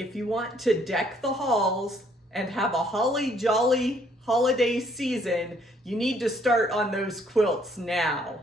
If you want to deck the halls and have a holly jolly holiday season, you need to start on those quilts now.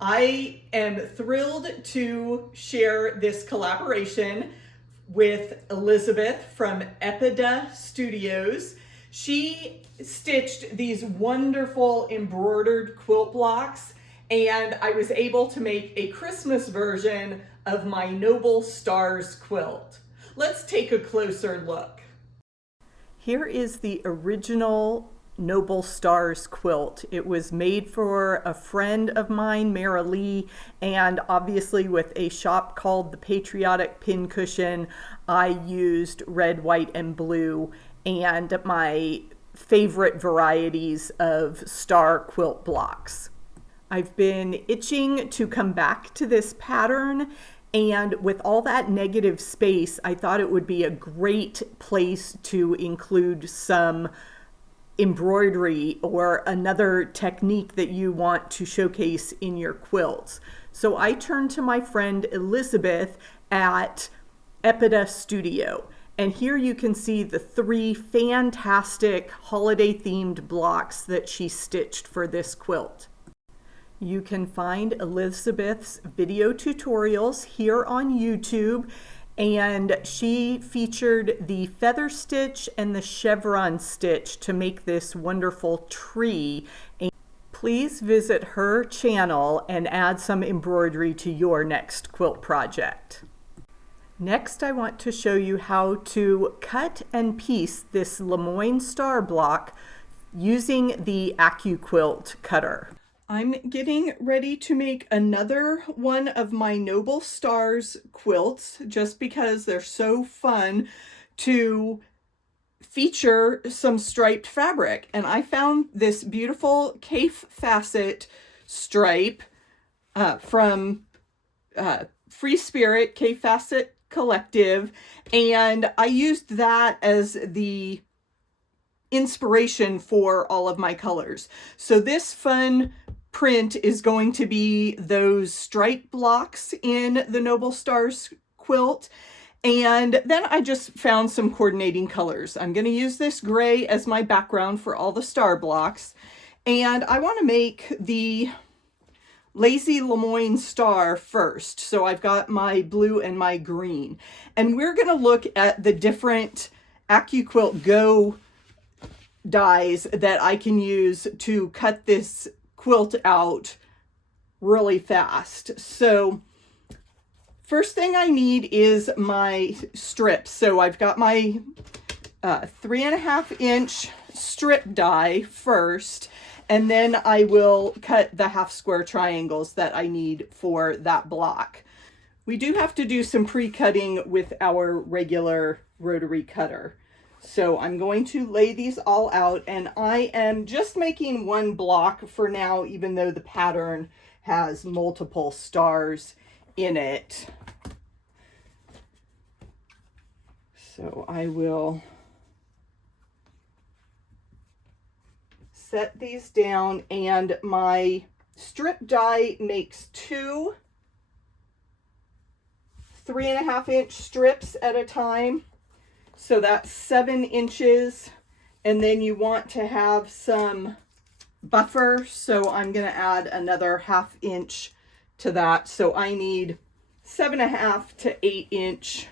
I am thrilled to share this collaboration with Elizabeth from Epida Studios. She stitched these wonderful embroidered quilt blocks, and I was able to make a Christmas version of my Noble Stars quilt. Let's take a closer look. Here is the original Noble Stars quilt. It was made for a friend of mine, Mara Lee, and obviously with a shop called the Patriotic Pincushion, I used red, white, and blue, and my favorite varieties of star quilt blocks. I've been itching to come back to this pattern, and with all that negative space, I thought it would be a great place to include some embroidery or another technique that you want to showcase in your quilts. So I turned to my friend Elizabeth at Epida Studio. And here you can see the 3 fantastic holiday themed blocks that she stitched for this quilt. You can find Elizabeth's video tutorials here on YouTube, and she featured the feather stitch and the chevron stitch to make this wonderful tree. And please visit her channel and add some embroidery to your next quilt project. Next, I want to show you how to cut and piece this Lemoyne Star block using the Acuquilt cutter. I'm getting ready to make another one of my Noble Stars quilts just because they're so fun to feature some striped fabric. And I found this beautiful Cafe Facet stripe from Free Spirit Cafe Facet Collective, and I used that as the inspiration for all of my colors. So this fun print is going to be those stripe blocks in the Noble Stars quilt. And then I just found some coordinating colors. I'm going to use this gray as my background for all the star blocks. And I want to make the Lazy Lemoyne Star first. So I've got my blue and my green. And we're going to look at the different Acuquilt GO dies that I can use to cut this quilt out really fast. So first thing I need is my strips. So I've got my 3.5 inch strip die first, and then I will cut the half square triangles that I need for that block. We do have to do some pre-cutting with our regular rotary cutter. So I'm going to lay these all out, and I am just making one block for now, even though the pattern has multiple stars in it. So I will set these down, and my strip die makes 2 3.5 inch strips at a time. So that's 7 inches, and then you want to have some buffer, so I'm going to add another 1/2 inch to that. So I need 7.5 to 8 inch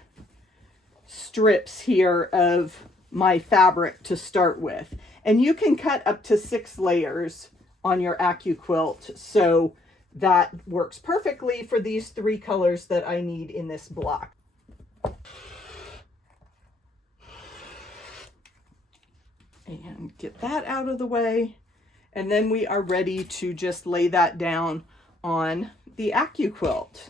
strips here of my fabric to start with. And you can cut up to 6 layers on your Acuquilt, so that works perfectly for these 3 colors that I need in this block. And get that out of the way. And then we are ready to just lay that down on the Acuquilt.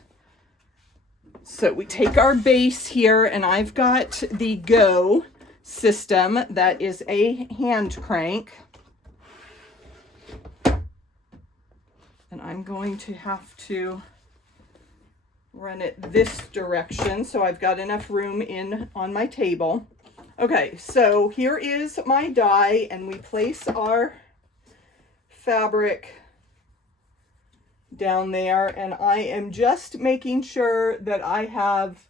So we take our base here, and I've got the GO system that is a hand crank. And I'm going to have to run it this direction so I've got enough room in on my table. Okay, so here is my die, and we place our fabric down there, and I am just making sure that I have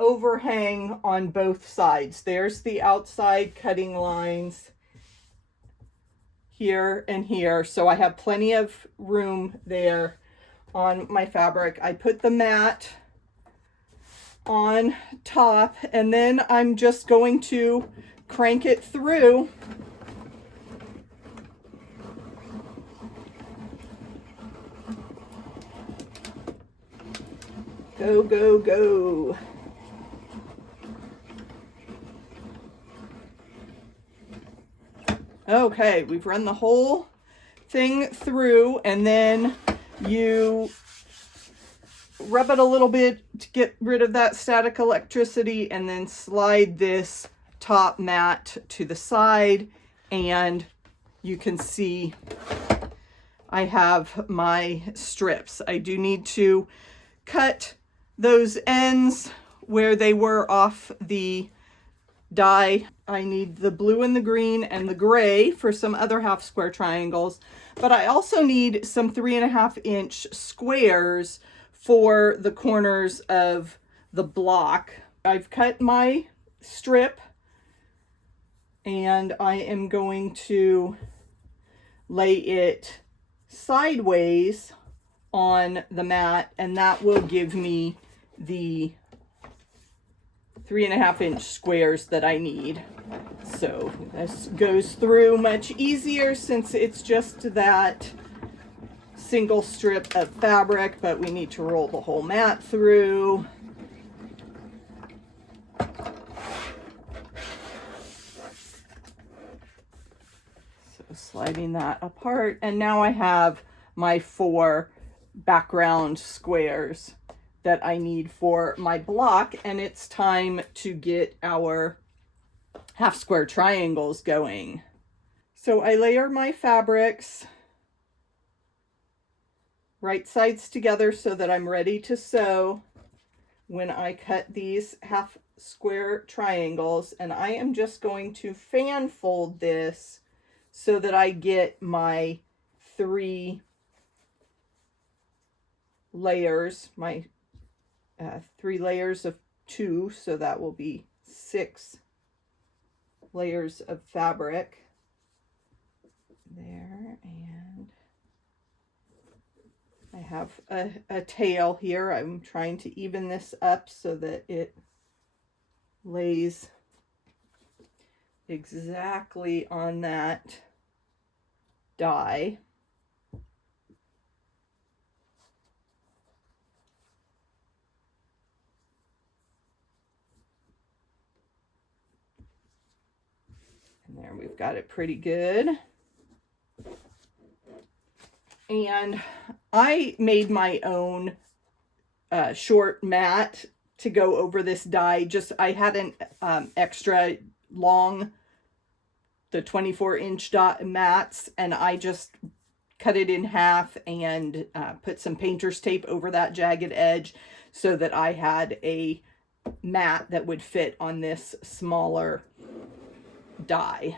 overhang on both sides. There's the outside cutting lines here and here, so I have plenty of room there on my fabric. I put the mat on top, and then I'm just going to crank it through. Go, go, go. Okay, we've run the whole thing through, and then you rub it a little bit to get rid of that static electricity, and then slide this top mat to the side, and you can see I have my strips. I do need to cut those ends where they were off the die. I need the blue and the green and the gray for some other half square triangles, but I also need some 3.5-inch squares for the corners of the block. I've cut my strip, and I am going to lay it sideways on the mat, and that will give me the 3.5-inch squares that I need. So this goes through much easier since it's just that single strip of fabric, but we need to roll the whole mat through. So sliding that apart, and now I have my 4 background squares that I need for my block, and it's time to get our half square triangles going. So I layer my fabrics right sides together so that I'm ready to sew when I cut these half square triangles, and I am just going to fan fold this so that I get my 3 layers, my 3 layers of 2, so that will be 6 layers of fabric there. And I have a tail here. I'm trying to even this up so that it lays exactly on that die. And there, we've got it pretty good. And I made my own short mat to go over this die. Just, I had an extra long, the 24-inch mats, and I just cut it in half and put some painter's tape over that jagged edge so that I had a mat that would fit on this smaller die.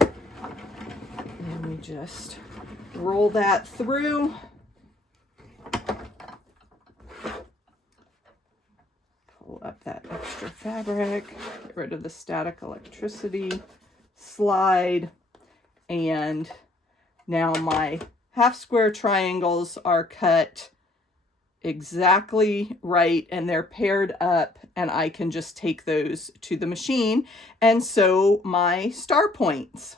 And we just roll that through. Pull up that extra fabric, get rid of the static electricity, slide, and now my half square triangles are cut exactly right, and they're paired up, and I can just take those to the machine and sew my star points.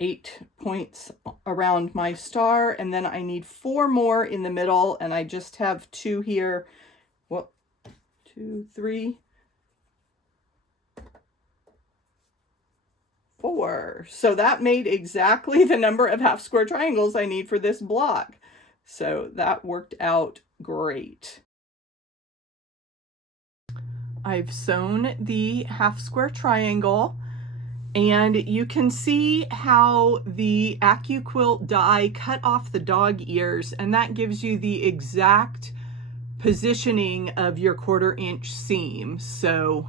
8 points around my star, and then I need 4 more in the middle, and I just have 2 here. Well, 2, 3, 4. So that made exactly the number of half square triangles I need for this block. So that worked out great. I've sewn the half square triangle, and you can see how the Acuquilt die cut off the dog ears, and that gives you the exact positioning of your 1/4-inch seam. So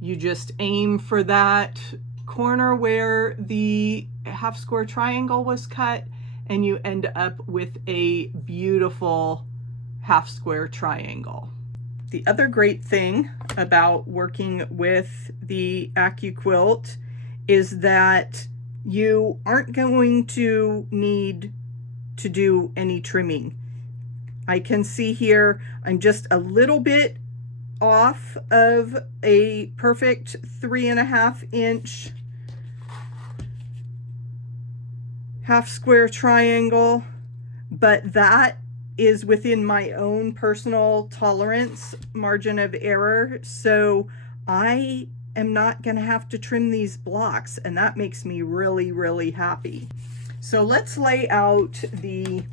you just aim for that corner where the half square triangle was cut, and you end up with a beautiful half square triangle. The other great thing about working with the Acuquilt is that you aren't going to need to do any trimming. I can see here I'm just a little bit off of a perfect 3.5 inch half square triangle, but that is within my own personal tolerance margin of error, so I am not going to have to trim these blocks, and that makes me really, really happy. So let's lay out the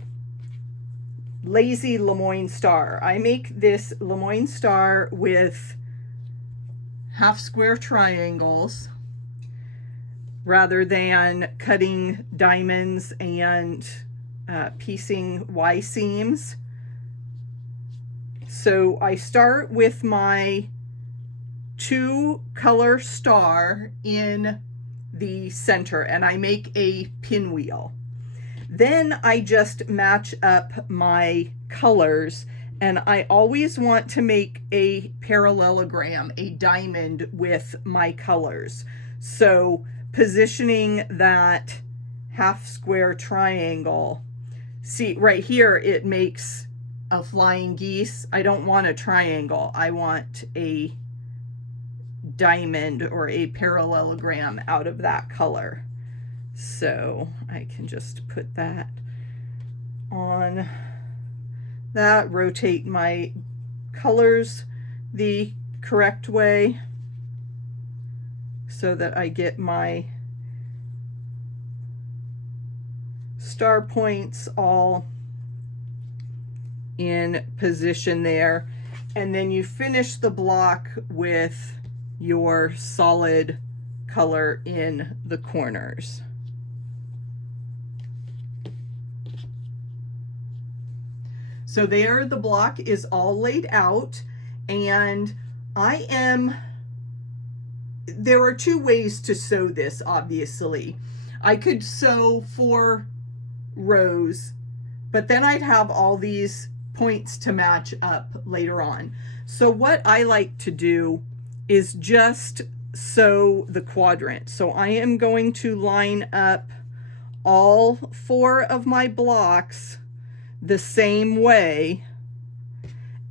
lazy Lemoyne Star. I make this Lemoyne Star with half square triangles rather than cutting diamonds and piecing Y seams. So I start with my 2-color star in the center and I make a pinwheel. Then I just match up my colors, and I always want to make a parallelogram, a diamond with my colors. So positioning that half square triangle, see right here it makes a flying geese. I don't want a triangle, I want a diamond or a parallelogram out of that color. So I can just put that on that, rotate my colors the correct way so that I get my star points all in position there. And then you finish the block with your solid color in the corners. So there, the block is all laid out, and there are 2 ways to sew this, obviously. I could sew 4 rows, but then I'd have all these points to match up later on. So what I like to do is just sew the quadrant. So I am going to line up all 4 of my blocks the same way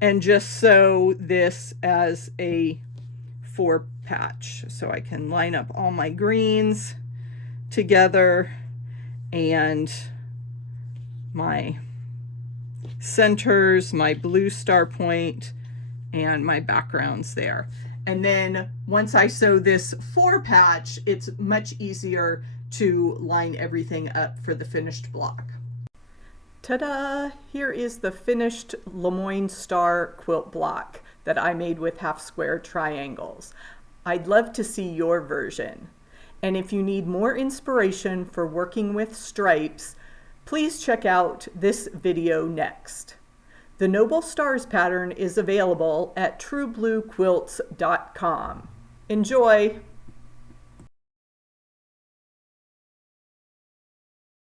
and just sew this as a 4 patch. So I can line up all my greens together and my centers, my blue star point, and my backgrounds there. And then once I sew this 4 patch, it's much easier to line everything up for the finished block. Ta-da! Here is the finished Lemoyne Star quilt block that I made with half square triangles. I'd love to see your version. And if you need more inspiration for working with stripes, please check out this video next. The Noble Stars pattern is available at truebluequilts.com. Enjoy!